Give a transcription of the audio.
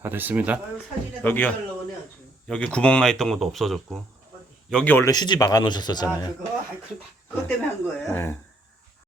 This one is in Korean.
다 됐습니다. 아유, 사진에 여기가- 너무 잘 나오네 아주. 여기 구멍 나 있던 것도 없어졌고. 어디? 여기 원래 휴지 막아 아 놓으셨었잖아요. 그거? 그것 때문에 한 거예요? 네.